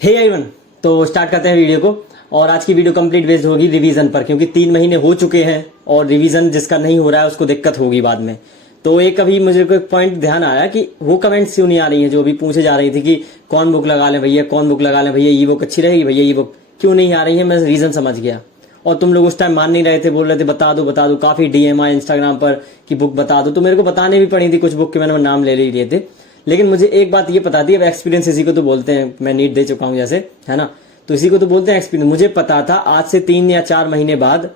Hey everyone, तो start करते हैं वीडियो को। और आज की वीडियो कंप्लीट बेस्ड होगी रिवीजन पर, क्योंकि 3 महीने हो चुके हैं और रिवीजन जिसका नहीं हो रहा है उसको दिक्कत होगी बाद में। तो एक अभी मुझे को एक पॉइंट ध्यान आया कि वो कमेंट्स क्यों नहीं आ रही हैं जो अभी पूछे जा रही थी कि कौन बुक लगा लें भैया, कौन बुक लगा लें भैया, ये बुक अच्छी रहेगी भैया, ये बुक क्यों नहीं आ रही है। मैं रीजन समझ गया और तुम लोग उस टाइम मान नहीं रहे थे, बोल रहे थे बता दो। काफी डीएम आए इंस्टाग्राम पर कि बुक बता दो, तो मेरे को बताने भी पड़ी थी कुछ बुक के, मैंने नाम ले लिए थे। लेकिन मुझे एक बात ये पता थी, अब एक्सपीरियंस इसी को तो बोलते हैं, मैं नीट दे चुका हूं जैसे, है ना, तो इसी को तो बोलते हैं एक्सपीरियंस। मुझे पता था आज से 3 या 4 महीने बाद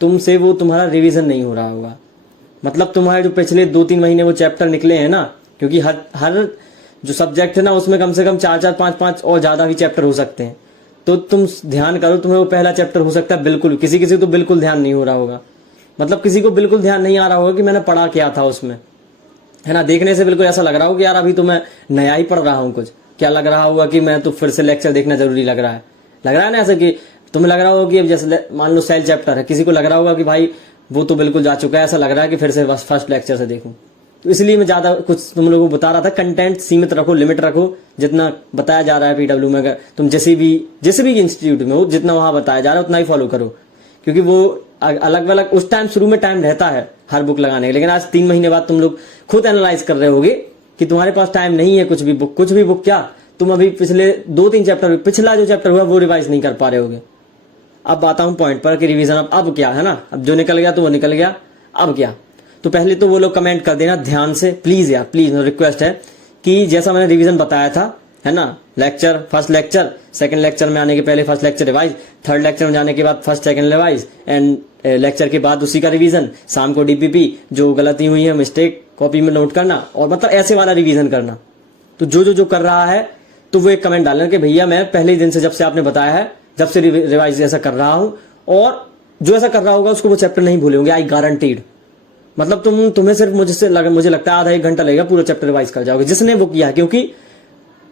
तुमसे वो तुम्हारा रिवीजन नहीं हो रहा होगा। मतलब तुम्हारे जो पिछले 2-3 महीने वो चैप्टर निकले हैं ना, क्योंकि हर जो सब्जेक्ट है ना उसमें कम से कम 4-4, 5-5 और ज्यादा भी चैप्टर हो सकते हैं। तो तुम ध्यान करो, तुम्हें वो पहला चैप्टर हो सकता है बिल्कुल, किसी तो बिल्कुल ध्यान नहीं हो रहा होगा। मतलब किसी को बिल्कुल ध्यान नहीं आ रहा होगा कि मैंने पढ़ा क्या था उसमें, है ना। देखने से बिल्कुल ऐसा लग रहा हो कि यार अभी तो मैं नया ही पढ़ रहा हूँ कुछ। क्या लग रहा होगा कि मैं तो फिर से लेक्चर देखना जरूरी लग रहा है ना ऐसा, कि तुम्हें लग रहा होगा कि अब जैसे मान लो सेल चैप्टर है, किसी को लग रहा होगा कि भाई वो तो बिल्कुल जा चुका है, ऐसा लग रहा है कि फिर से फर्स्ट लेक्चर से देखूं। तो इसलिए मैं ज्यादा कुछ तुम लोगों को बता रहा था, कंटेंट सीमित रखो, लिमिट रखो। जितना बताया जा रहा है पीडब्ल्यू में, अगर तुम जिस भी इंस्टीट्यूट में हो, जितना वहां बताया जा रहा है उतना ही फॉलो करो, क्योंकि वो अलग अलग उस टाइम शुरू में टाइम रहता है हर बुक लगाने का। लेकिन आज 3 महीने बाद तुम लोग खुद एनालाइज कर रहे होगे कि तुम्हारे पास टाइम नहीं है कुछ भी बुक क्या, तुम अभी पिछले 2-3 चैप्टर, पिछला जो चैप्टर हुआ वो रिवाइज नहीं कर पा रहे होगे। अब आता हूं पॉइंट पर कि रिवीजन अब क्या है ना, अब जो निकल गया तो वो निकल गया, अब क्या। तो पहले तो वो लोग कमेंट कर देना ध्यान से प्लीज यार, प्लीज रिक्वेस्ट है कि जैसा मैंने रिवीजन बताया था, है ना, lecture, first lecture, second lecture में आने के पहले first lecture revise, third lecture में जाने के बाद first second revise, and lecture के बाद उसी का रिवीजन, शाम को डीपीपी, जो गलती हुई है मिस्टेक कॉपी में नोट करना, और मतलब ऐसे वाला रिवीजन करना। तो जो कर रहा है तो वो एक कमेंट डालना कि भैया मैं पहले दिन से, जब से आपने बताया है, जब से रिवाइज ऐसा कर रहा हूं, और जो ऐसा कर रहा होगा उसको वो चैप्टर नहीं भूले होंगे, आई गारंटीड। मतलब तुम्हें सिर्फ मुझे लगता है आधा 1 घंटा लगेगा, पूरा चैप्टर रिवाइज कर जाओगे जिसने वो किया है, क्योंकि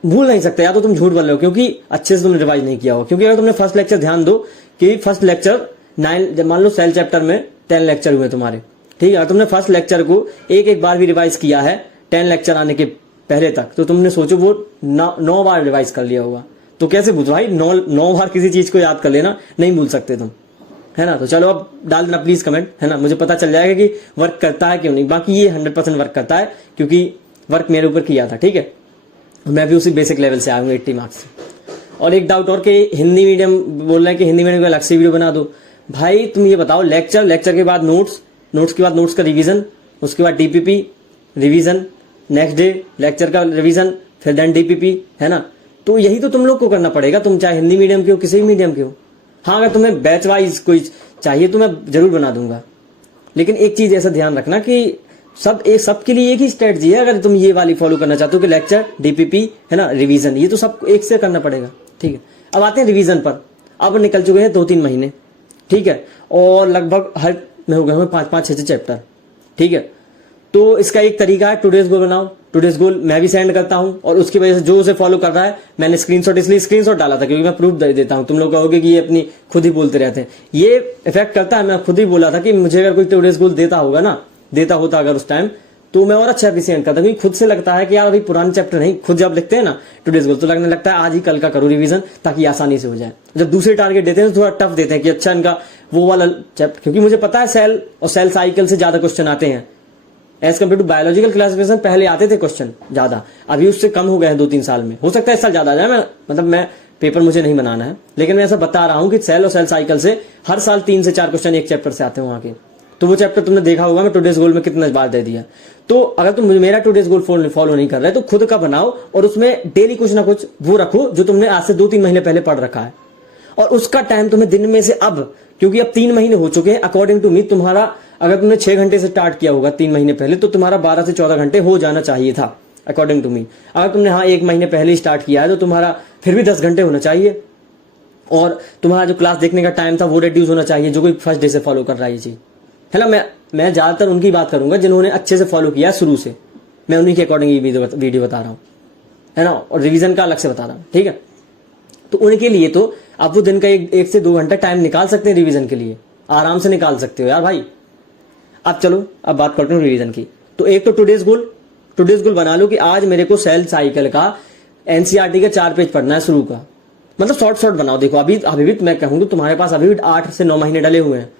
भूल नहीं सकते। या तो तुम झूठ बोल रहे हो क्योंकि अच्छे से तुमने रिवाइज नहीं किया हो, क्योंकि अगर तुमने फर्स्ट लेक्चर, ध्यान दो कि फर्स्ट लेक्चर 9, मान लो सेल चैप्टर में 10 लेक्चर हुए तुम्हारे, ठीक है, और तुमने फर्स्ट लेक्चर को एक बार भी रिवाइज किया है 10 लेक्चर आने के पहले तक, तो तुमने सोचो वो 9 बार रिवाइज कर लिया होगा। तो कैसे भूल भाई, 9 बार किसी चीज को याद कर लेना नहीं भूल सकते तुम, है ना। तो चलो अब डाल देना प्लीज कमेंट, है ना, मुझे पता चल जाएगा कि वर्क करता है क्यों नहीं। बाकी ये 100% वर्क करता है, क्योंकि वर्क मेरे ऊपर किया था, ठीक है, मैं भी उसी बेसिक लेवल से आया हूँ 80 मार्क्स से। और एक डाउट और कि हिंदी मीडियम बोल रहे हैं कि हिंदी मीडियम का अलग से वीडियो बना दो। भाई तुम ये बताओ, लेक्चर के बाद नोट्स के बाद नोट्स का रिवीजन, उसके बाद DPP revision, next day lecture का रिवीजन, फिर देन डीपीपी, है ना। तो यही तो तुम लोग को करना पड़ेगा, तुम चाहे हिंदी मीडियम के हो, किसी भी मीडियम के हो। हाँ, अगर तुम्हें बैच वाइज कोई चाहिए तो मैं जरूर बना दूंगा, लेकिन एक चीज ऐसा ध्यान रखना कि सबके लिए एक ही स्ट्रेटजी है। अगर तुम ये वाली फॉलो करना चाहते हो कि लेक्चर, डीपीपी, है ना, रिवीजन, ये तो सब एक से करना पड़ेगा, ठीक है। अब आते हैं रिवीजन पर। अब निकल चुके हैं 2-3 महीने, ठीक है, और लगभग हर में हो गए हैं 5-5, 6-6 चैप्टर, ठीक है। तो इसका एक तरीका है, टुडेज गोल बनाओ। टुडेज गोल मैं भी सेंड करता हूं, और उसकी वजह से जो उसे फॉलो कर रहा है, मैंने इसलिए स्क्रीनशॉट डाला था क्योंकि मैं प्रूफ दे देता हूं। तुम लोग कहोगे कि ये अपनी खुद ही बोलते रहते हैं, ये इफेक्ट करता है। मैं खुद ही बोला था कि मुझे अगर कोई टुडेज गोल देता होता अगर उस टाइम, तो मैं और अच्छा एप्रिशिएट करता, क्योंकि खुद से लगता है कि यार अभी पुराने चैप्टर नहीं, खुद जब लिखते हैं ना टुडेज गोल, तो लगने लगता है आज ही कल का करो रिवीजन, ताकि आसानी से हो जाए। जब दूसरे टारगेट देते हैं तो थोड़ा टफ देते हैं कि अच्छा इनका वो वाला चैप्टर, क्योंकि मुझे पता है सेल और सेल साइकिल से ज्यादा क्वेश्चन आते हैं as compare to biological classification. पहले आते थे क्वेश्चन ज्यादा, अभी उससे कम हो गए हैं 2-3 साल में, हो सकता है इस साल ज्यादा आ जाए। मैं पेपर मुझे नहीं बनाना है, लेकिन मैं ऐसा बता रहा हूं कि सेल और सेल साइकिल से हर साल 3 से 4 क्वेश्चन एक चैप्टर से आते हैं वहां के। तो वो चैप्टर तुमने देखा होगा मैं टुडेज गोल में कितना बार दे दिया। तो अगर तुम मेरा टुडेज गोल फॉलो नहीं कर रहे तो खुद का बनाओ, और उसमें डेली कुछ ना कुछ वो रखो जो तुमने आज से 2-3 महीने पहले पढ़ रखा है, और उसका टाइम तुम्हें दिन में से अब, क्योंकि अब 3 महीने हो चुके हैं, अकॉर्डिंग टू मी तुम्हारा, अगर तुमने 6 घंटे से स्टार्ट किया होगा 3 महीने पहले, तो तुम्हारा 12 से 14 घंटे हो जाना चाहिए था अकॉर्डिंग टू मी। अगर तुमने 1 महीने पहले स्टार्ट किया है तो तुम्हारा फिर भी 10 घंटे होना चाहिए, और तुम्हारा जो क्लास देखने का टाइम था वो रिड्यूस होना चाहिए, जो कोई फर्स्ट डे से फॉलो कर रहा है ये चीज, है ना। मैं ज्यादातर उनकी बात करूंगा जिन्होंने अच्छे से फॉलो किया शुरू से, मैं उन्हीं के अकॉर्डिंग ये वीडियो बता रहा हूं, है ना, और रिवीजन का अलग से बता रहा हूं, ठीक है। तो उनके लिए तो आप वो दिन का 1 से 2 घंटा टाइम निकाल सकते हैं रिवीजन के लिए, आराम से निकाल सकते हो यार भाई। अब चलो, अब बात करते हैं रिवीजन की। तो एक तो टुडेज गोल बना लो कि आज मेरे को सेल साइकिल का एनसीईआरटी का 4 पेज पढ़ना है शुरू का, मतलब शॉर्ट बनाओ। देखो अभी भी मैं कहूँ तो तुम्हारे पास अभी भी 8 से 9 महीने डले हुए हैं,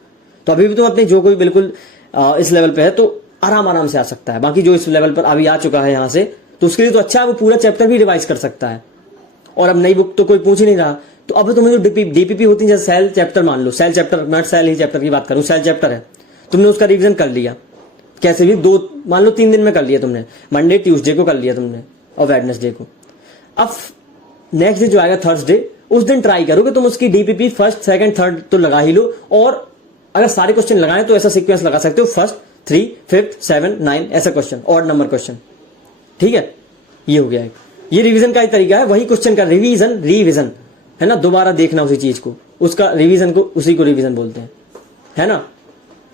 तो अभी भी तुम अपने जो कोई बिल्कुल इस लेवल पे है तो आराम से आ सकता है। बाकी जो इस लेवल पर अभी आ चुका है यहाँ से, तो उसके लिए तो अच्छा है, वो पूरा चैप्टर भी रिवाइज कर सकता है। और अब नई बुक तो कोई पूछ ही नहीं रहा, तो अब तुम्हें जो डीपीपी होती है, जैसे सेल चैप्टर मान लो, सेल चैप्टर, मैं सेल ही चैप्टर की बात करूँ, सेल चैप्टर है, तुमने उसका रिविजन कर लिया कैसे भी, 2 मान लो 3 दिन में कर लिया तुमने, मंडे ट्यूसडे को कर लिया तुमने और वेडनेसडे को। अब नेक्स्ट डे जो आएगा थर्सडे, उस दिन ट्राई करो कि तुम उसकी डीपीपी फर्स्ट सेकंड थर्ड तो लगा ही लो, और अगर सारे क्वेश्चन लगाए तो ऐसा सीक्वेंस लगा सकते हो, फर्स्ट 3 5 7 9 ऐसा क्वेश्चन, ऑड नंबर क्वेश्चन, ठीक है। ये हो गया है, ये रिवीजन का ही तरीका है, वही क्वेश्चन का रिवीजन है ना, दोबारा देखना उसी चीज को, उसका रिवीजन को, उसी को रिवीजन बोलते हैं, है ना।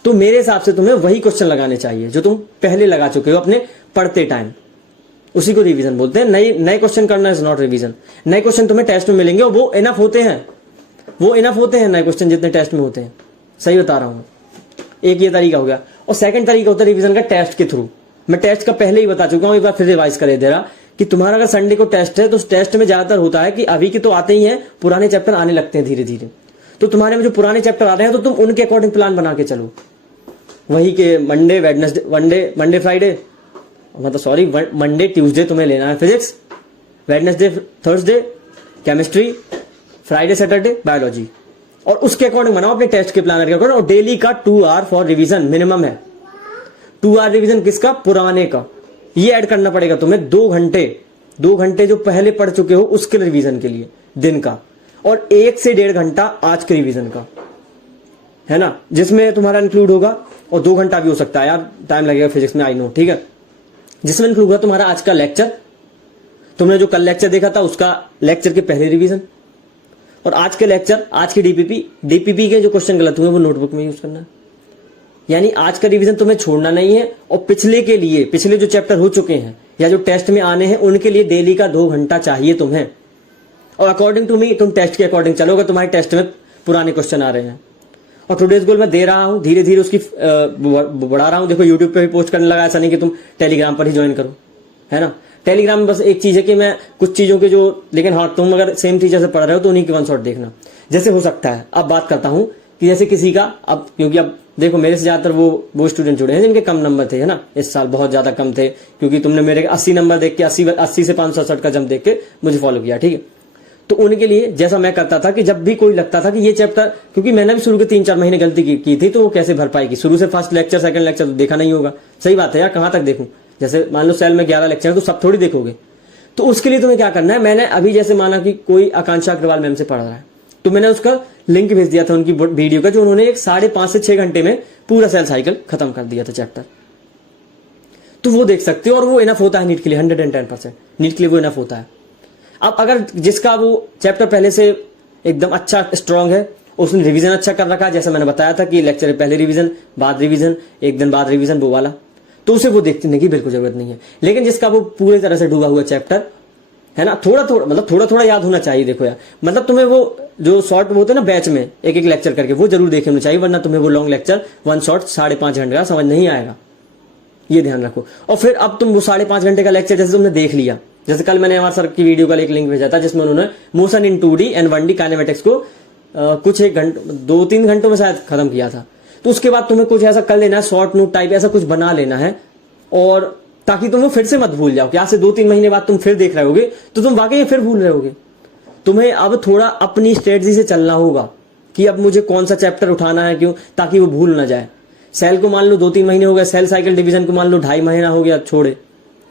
तो मेरे हिसाब से तुम्हें वही क्वेश्चन लगाने चाहिए जो तुम पहले लगा चुके हो अपने पढ़ते टाइम, उसी को रिवीजन बोलते हैं। नए क्वेश्चन करना इज नॉट रिवीजन। नए क्वेश्चन तुम्हें टेस्ट में मिलेंगे और वो इनफ होते हैं, नए क्वेश्चन जितने टेस्ट में होते हैं, सही बता रहा हूं। एक ये तरीका हो गया, और सेकंड तरीका होता है रिवीजन का टेस्ट के थ्रू। मैं टेस्ट का पहले ही बता चुका हूं, एक बार फिर रिवाइज कर दे रहा कि तुम्हारा अगर संडे को टेस्ट है तो उस टेस्ट में ज्यादातर होता है कि अभी के तो आते ही हैं, पुराने चैप्टर आने लगते हैं धीरे धीरे। तो तुम्हारे में जो पुराने चैप्टर आ रहे हैं तो तुम उनके अकॉर्डिंग प्लान बना के चलो, वही के मंडे वेडनेसडे, मंडे फ्राइडे, मतलब सॉरी मंडे ट्यूसडे तुम्हें लेना है physics, Wednesday Thursday chemistry, Friday Saturday biology, और उसके अकॉर्डिंग बनाओ अपने टेस्ट के प्लानर के अकॉर्डिंग। और डेली का 2 आवर फॉर रिवीजन मिनिमम है। 2 आवर रिवीजन किसका? पुराने का। ये ऐड करना पड़ेगा तुम्हें, 2 घंटे जो पहले पढ़ चुके हो उसके रिवीजन के लिए दिन का, और 1 से 1.5 घंटा आज के रिवीजन का, है ना, जिसमें तुम्हारा इंक्लूड होगा, और 2 घंटा भी हो सकता है यार, टाइम लगेगा फिजिक्स में, आई नो, ठीक है। जिसमें इंक्लूड होगा तुम्हारा आज का लेक्चर, तुमने जो कल लेक्चर देखा था उसका लेक्चर के पहले रिवीजन, और आज के लेक्चर, आज की डीपीपी के जो क्वेश्चन गलत हुए वो नोटबुक में यूज करना है। यानी आज का रिवीजन तुम्हें छोड़ना नहीं है, और पिछले जो चैप्टर हो चुके हैं या जो टेस्ट में आने हैं उनके लिए डेली का 2 घंटा चाहिए तुम्हें। और अकॉर्डिंग टू मी तुम टेस्ट के अकॉर्डिंग चलोगे, तुम्हारे टेस्ट में पुराने क्वेश्चन आ रहे हैं। और टुडेज गोल मैं दे रहा हूं, धीरे धीरे उसकी बढ़ा रहा हूं। देखो यूट्यूब पे भी पोस्ट करने लगा, ऐसा नहीं कि तुम टेलीग्राम पर ही ज्वाइन करो, है ना। टेलीग्राम में बस एक चीज है कि मैं कुछ चीजों के जो, लेकिन हाँ तुम अगर सेम टीचर से पढ़ रहे हो तो उन्हीं के 1 शॉट देखना। जैसे हो सकता है, अब बात करता हूं कि जैसे किसी का, अब क्योंकि अब देखो मेरे से ज्यादातर वो स्टूडेंट जुड़े हैं जिनके कम नंबर थे, है ना, इस साल बहुत ज्यादा कम थे, क्योंकि तुमने मेरे 80 नंबर देख के 80 से 567 का जंप देख के मुझे फॉलो किया, ठीक है। तो उनके लिए जैसा मैं करता था कि जब भी कोई लगता था कि ये चैप्टर, क्योंकि मैंने भी शुरू के 3-4 महीने गलती की थी, तो वो कैसे भर पाएगी, शुरू से फर्स्ट लेक्चर सेकंड लेक्चर तो देखा नहीं होगा, सही बात है यार, कहां तक देखूं। जैसे मान लो सेल में 11 लेक्चर है तो सब थोड़ी देखोगे। तो उसके लिए तुम्हें क्या करना है, मैंने अभी जैसे माना कि कोई आकांक्षा अग्रवाल मैम से पढ़ रहा है, तो मैंने उसका लिंक भेज दिया था उनकी वीडियो का, जो उन्होंने 5.5 से 6 घंटे में पूरा सेल साइकिल खत्म कर दिया था चैप्टर। तो वो देख सकते हो, और वो इनफ होता है नीट के लिए, 110%। नीट के लिए वो इनफ होता है। अब अगर जिसका वो चैप्टर पहले से एकदम अच्छा स्ट्रांग है, उसने रिवीजन अच्छा कर रखा है, जैसे मैंने बताया था कि लेक्चर पहले रिवीजन, बाद रिवीजन, एक दिन बाद रिवीजन, वो वाला, तो उसे वो देखने की बिल्कुल जरूरत नहीं है। लेकिन जिसका वो पूरी तरह से डूबा हुआ चैप्टर है ना, थोड़ा थोड़ा याद होना चाहिए। देखो यार, मतलब तुम्हें वो जो शॉर्ट होते हैं ना बैच में एक लेक्चर करके, वो जरूर देखे होना चाहिए, वरना तुम्हें वो लॉन्ग लेक्चर 1 शॉट 5.5 घंटे का समझ नहीं आएगा, ये ध्यान रखो। और फिर अब तुम वो 5.5 घंटे का लेक्चर जैसे तुमने देख लिया, जैसे कल मैंने हमारे सर की वीडियो का एक लिंक भेजा था जिसमें उन्होंने motion in 2D and 1D kinematics को कुछ 2-3 घंटों में शायद खत्म किया था। तो उसके बाद तुम्हें कुछ ऐसा कर लेना है, शॉर्ट नोट टाइप ऐसा कुछ बना लेना है, और ताकि तुम वो फिर से मत भूल जाओ कि आज से 2-3 महीने बाद तुम फिर देख रहे होगे तो तुम वाकई फिर भूल रहे होगे। तुम्हें अब थोड़ा अपनी स्ट्रेटजी से चलना होगा कि अब मुझे कौन सा चैप्टर उठाना है, क्यों, ताकि वो भूल ना जाए। सेल को मान लो 2-3 महीने हो गए, सेल साइकिल डिवीजन को मान लो 2.5 महीना हो गया, छोड़े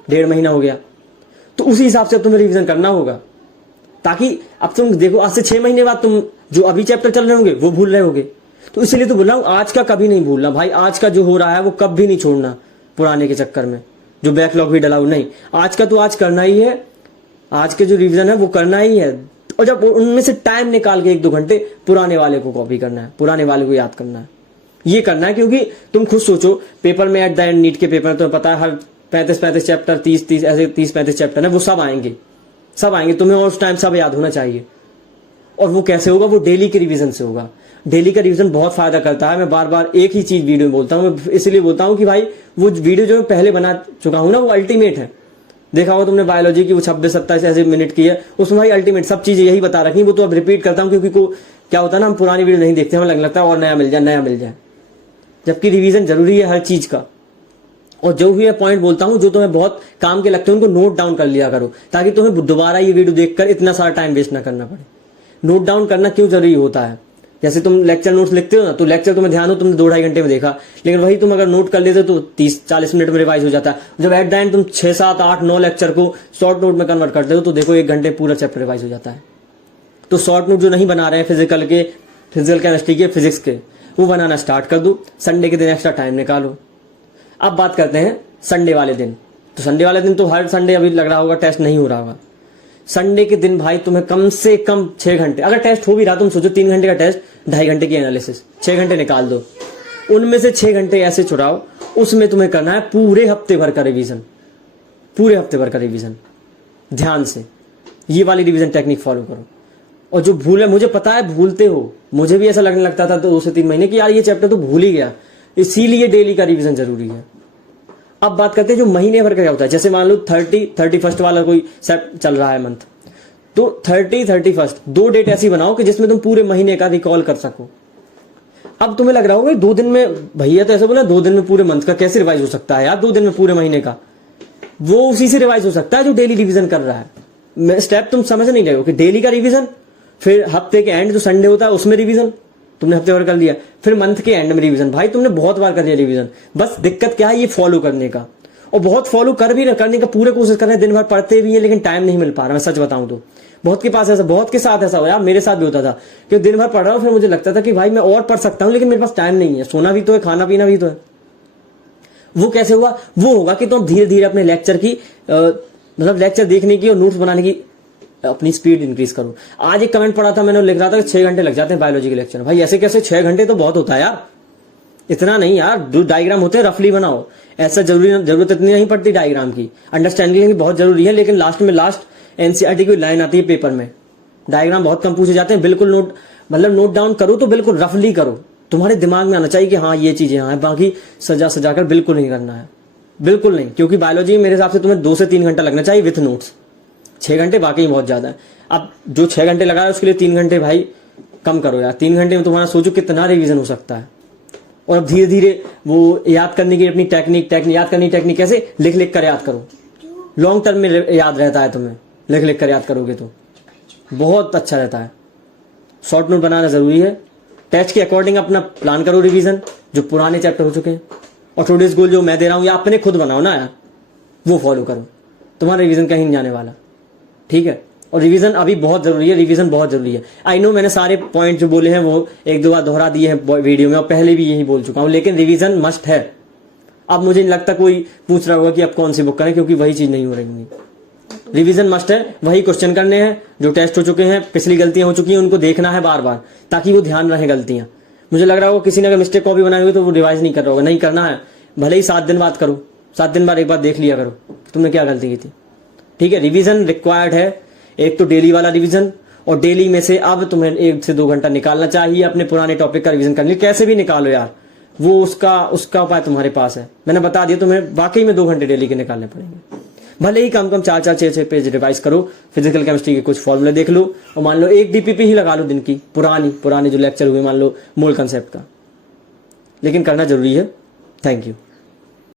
1.5 महीना हो गया, तो उसी हिसाब से तुम्हें रिवीजन करना होगा, ताकि अब तुम देखो आज से 6 महीने बाद तुम जो अभी चैप्टर चल रहे होंगे वो भूल रहे होगे। तो इसलिए तो बोल रहा हूं, आज का कभी नहीं भूलना भाई, आज का जो हो रहा है वो कभी नहीं छोड़ना पुराने के चक्कर में, जो बैकलॉग भी डला हो, नहीं, आज का तो आज करना ही है, आज के जो रिवीजन है वो करना ही है। और जब उनमें से टाइम निकाल के 1-2 घंटे पुराने वाले को कॉपी करना है, पुराने वाले को याद करना है, ये करना है। क्योंकि तुम खुद सोचो, पेपर में एट द एंड नीट के पेपर में तुम्हें पता है हर 35 चैप्टर 30 ऐसे 30-35 चैप्टर है, वो सब आएंगे, तुम्हें उस टाइम सब याद होना चाहिए। और वो कैसे होगा, वो डेली के रिवीजन से होगा। डेली का रिवीजन बहुत फायदा करता है। मैं बार बार एक ही चीज वीडियो में बोलता हूँ, मैं इसलिए बोलता हूँ कि भाई वो वीडियो जो मैं पहले बना चुका हूं ना वो अल्टीमेट है, देखा होगा तुमने बायोलॉजी की वो 26-27 ऐसे मिनट की है, उसमें भाई अल्टीमेट सब चीजें यही बता रखी, वो तो अब रिपीट करता हूँ क्योंकि क्या होता है ना, हम पुरानी वीडियो नहीं देखते, हमें लगता है और नया मिल जाए नया मिल जाए, जबकि रिवीजन जरूरी है हर चीज का। और जो भी पॉइंट बोलता हूँ जो तुम्हें बहुत काम के लगते हैं उनको नोट डाउन कर लिया करो, ताकि तुम्हें दोबारा ये वीडियो देखकर इतना सारा टाइम वेस्ट ना करना पड़े। नोट डाउन करना क्यों जरूरी होता है, जैसे तुम लेक्चर नोट्स लिखते हो ना, तो लेक्चर तुम्हें ध्यान हो तुमने 2-2.5 घंटे में देखा, लेकिन वही तुम अगर नोट कर लेते हो तो 30-40 मिनट में रिवाइज हो जाता है। जब एट द एंड तुम 6-7-8-9 लेक्चर को शॉर्ट नोट में कन्वर्ट करते हो तो देखो 1 घंटे पूरा चैप्टर रिवाइज हो जाता है। तो शॉर्ट नोट जो नहीं बना रहे हैं फिजिकल केमिस्ट्री के, फिजिक्स के, वो बनाना स्टार्ट कर दो। संडे के दिन एक्स्ट्रा टाइम निकालो। अब बात करते हैं संडे वाले दिन। तो संडे वाले दिन तो हर संडे अभी लग रहा होगा टेस्ट नहीं हो रहा होगा। संडे के दिन भाई तुम्हें कम से कम 6 घंटे, अगर टेस्ट हो भी रहा तुम सोचो 3 घंटे का टेस्ट, 2.5 घंटे की एनालिसिस, 6 घंटे निकाल दो। उनमें से 6 घंटे ऐसे चुराओ, उसमें तुम्हें करना है पूरे हफ्ते भर का रिवीजन, पूरे हफ्ते भर का रिवीजन ध्यान से। ये वाली रिवीजन टेक्निक फॉलो करो। और जो भूल है, मुझे पता है भूलते हो, मुझे भी ऐसा लगने लगता था 2 से 3 महीने कि यार ये चैप्टर तो भूल ही गया, इसीलिए डेली का रिवीजन जरूरी है। अब बात करते हैं जो महीने भर का क्या होता है। जैसे मान लो 31 वाला कोई सेट चल रहा है मंथ, तो 31 2 डेट ऐसी बनाओ कि जिसमें तुम पूरे महीने का रिकॉल कर सको। अब तुम्हें लग रहा होगा 2 दिन में, भैया तो ऐसा बोला 2 दिन में पूरे मंथ का कैसे रिवाइज हो सकता है यार, 2 दिन में पूरे महीने का। वो उसी से रिवाइज हो सकता है जो डेली रिवीजन कर रहा है। स्टेप तुम समझ नहीं रहे हो कि डेली का रिवीजन, फिर हफ्ते के एंड जो संडे होता है उसमें रिवीजन तुमने हफ्ते भर कर लिया, फिर मंथ के एंड में रिवीजन। भाई तुमने बहुत बार कर लिया रिवीजन। बस दिक्कत क्या है, ये फॉलो करने का। और बहुत फॉलो कर भी करने का पूरे कोशिश कर रहे हैं, दिन भर पढ़ते भी हैं लेकिन टाइम नहीं मिल पा रहा। मैं सच बताऊं तो बहुत के पास ऐसा, बहुत के साथ ऐसा हो यार, मेरे साथ भी होता था कि दिन भर पढ़ रहा हूं, फिर मुझे लगता था कि भाई मैं और पढ़ सकता हूं लेकिन मेरे पास टाइम नहीं है, सोना भी तो है, खाना पीना भी तो है। वो कैसे हुआ? वो होगा कि तुम धीरे धीरे अपने लेक्चर की मतलब लेक्चर देखने की और नोट्स बनाने की अपनी स्पीड इंक्रीज करो। आज एक कमेंट पढ़ा था मैंने, लिख रहा था कि 6 घंटे लग जाते हैं बायोलॉजी के लेक्चर में। भाई ऐसे कैसे? 6 घंटे तो बहुत होता है यार, इतना नहीं यार। जो डायग्राम होते हैं रफली बनाओ, ऐसा जरूरत इतनी नहीं पड़ती डायग्राम की। अंडरस्टैंडिंग की बहुत जरूरी है, लेकिन लास्ट एनसीईआरटी की लाइन आती है पेपर में, डायग्राम बहुत कम पूछे जाते हैं। बिल्कुल नोट डाउन करो तो बिल्कुल रफली करो, तुम्हारे दिमाग में आना चाहिए कि हाँ ये चीजें हैं, बाकी सजा कर बिल्कुल नहीं करना है, बिल्कुल नहीं। क्योंकि बायोलॉजी में मेरे हिसाब से तुम्हें 2 से 3 घंटा लगना चाहिए विथ नोट्स। 6 घंटे वाकई बहुत ज्यादा है। अब जो 6 घंटे लगा है उसके लिए 3 घंटे भाई कम करो यार। 3 घंटे में तुम्हारा सोचो कितना रिवीजन हो सकता है। और अब धीरे धीरे वो याद करने की अपनी टेक्निक याद करने की टेक्निक कैसे, लिख कर याद करो। लॉन्ग टर्म में याद रहता है, तुम्हें लिख कर याद करोगे तो बहुत अच्छा रहता है। शॉर्ट नोट बनाना जरूरी है। टेस्ट के अकॉर्डिंग अपना प्लान करो रिवीजन, जो पुराने चैप्टर हो चुके हैं। और टुडेज गोल जो मैं दे रहा हूं या अपने खुद बनाओ ना यार, वो फॉलो करो, तुम्हारा रिवीजन कहीं नहीं जाने वाला, ठीक है। और रिवीजन अभी बहुत जरूरी है, रिवीजन बहुत जरूरी है। आई नो मैंने सारे पॉइंट जो बोले हैं वो 1-2 बार दोहरा दिए हैं वीडियो में, और पहले भी यही बोल चुका हूं, लेकिन रिवीजन मस्ट है। अब मुझे नहीं लगता कोई पूछ रहा होगा कि अब कौन सी बुक करें, क्योंकि वही चीज नहीं हो रही। रिवीजन मस्ट है, वही क्वेश्चन करने हैं जो टेस्ट हो चुके हैं, पिछली गलतियां हो चुकी हैं उनको देखना है बार बार, ताकि वो ध्यान रहे गलतियां। मुझे लग रहा होगा किसी ने अगर मिस्टेक कॉपी बनाई हुई तो वो रिवाइज नहीं कर रहा होगा, नहीं करना है, भले ही 7 दिन बाद करो, 7 दिन बाद एक बार देख लिया करो तुमने क्या गलती की थी, ठीक है। रिवीजन रिक्वायर्ड है, एक तो डेली वाला रिवीजन, और डेली में से अब तुम्हें 1 से 2 घंटा निकालना चाहिए अपने पुराने टॉपिक का रिवीजन करने। कैसे भी निकालो यार, वो उसका उपाय तुम्हारे पास है। मैंने बता दिया, तुम्हें वाकई में 2 घंटे डेली के निकालने पड़ेंगे। भले ही कम 4-4 6-6 पेज रिवाइज करो, फिजिकल केमिस्ट्री के कुछ फॉर्मूले देख लो, और मान लो 1 डीपीपी ही लगा लो दिन की, पुराने जो लेक्चर हुए मान लो मोल कंसेप्ट का, लेकिन करना जरूरी है। Thank you.